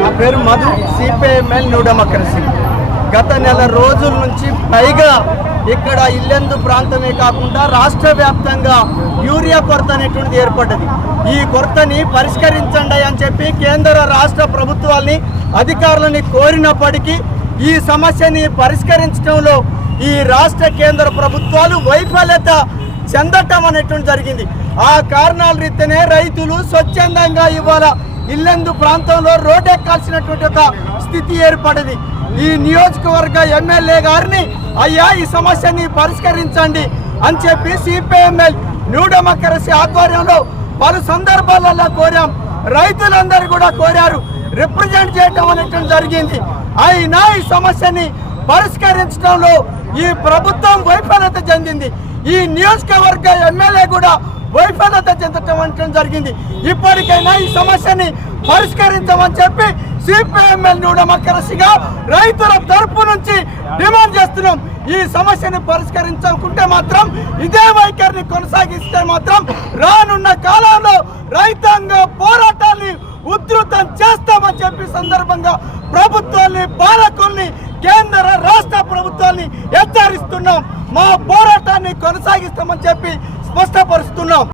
నా పేరు Madhu CPIML new democracy గత నెల రోజుల నుంచి పైగా ఇక్కడ ఇల్లెందు ప్రాంతమే కాకుండా రాష్ట్ర వ్యాప్తంగా యూరియా కొరత అనేటువంటిది ఏర్పడ్డది. ఈ కొరతని పరిష్కరించండి అని చెప్పి కేంద్ర రాష్ట్ర ప్రభుత్వాల్ని అధికారులని కోరినప్పటికీ ఈ సమస్యని పరిష్కరించడంలో ఈ రాష్ట్ర కేంద్ర ప్రభుత్వాలు వైఫల్యత చెందటం అనేటువంటి జరిగింది. ఆ కారణాల రీతినే రైతులు స్వచ్ఛందంగా ఇవాళ ఇల్లందు ప్రాంతంలో రోడ్డెక్కాల్సినటువంటి ఒక స్థితి ఏర్పడింది. ఈ నియోజకవర్గ ఎమ్మెల్యే గారిని అయ్యా ఈ సమస్యని పరిష్కరించండి అని చెప్పి సిపిఎంఎల్ న్యూ డెమోక్రసీ ఆధ్వర్యంలో పలు సందర్భాలలో కోరాం. రైతులందరూ కూడా కోరారు. రిప్రజెంట్ చేయటం అనేటువంటి జరిగింది. అయినా ఈ సమస్యని పరిష్కరించడంలో ఈ ప్రభుత్వం వైఫల్యత చెందింది. ఈ నియోజకవర్గ ఎమ్మెల్యే కూడా వైఫల్యత చెందటం జరిగింది. ఇప్పటికైనా ఈ సమస్యని పరిష్కరించమని చెప్పి సిపిఎంఎల్ డెమోక్రసీగా రైతుల తరపు నుంచి డిమాండ్ చేస్తున్నాం. ఈ సమస్యని పరిష్కరించకుంటే మాత్రం ఇదే వైఖరిని కొనసాగిస్తే మాత్రం రానున్న కాలంలో రైతాంగ పోరాటాన్ని ఉధృతం చేస్తామని చెప్పి సందర్భంగా ప్రభుత్వాన్ని పాలకుల్ని కేంద్ర రాష్ట్ర ప్రభుత్వాన్ని హెచ్చరిస్తున్నాం. మా పోరాటాన్ని కొనసాగిస్తామని చెప్పి స్పష్టపరుస్తున్నాం.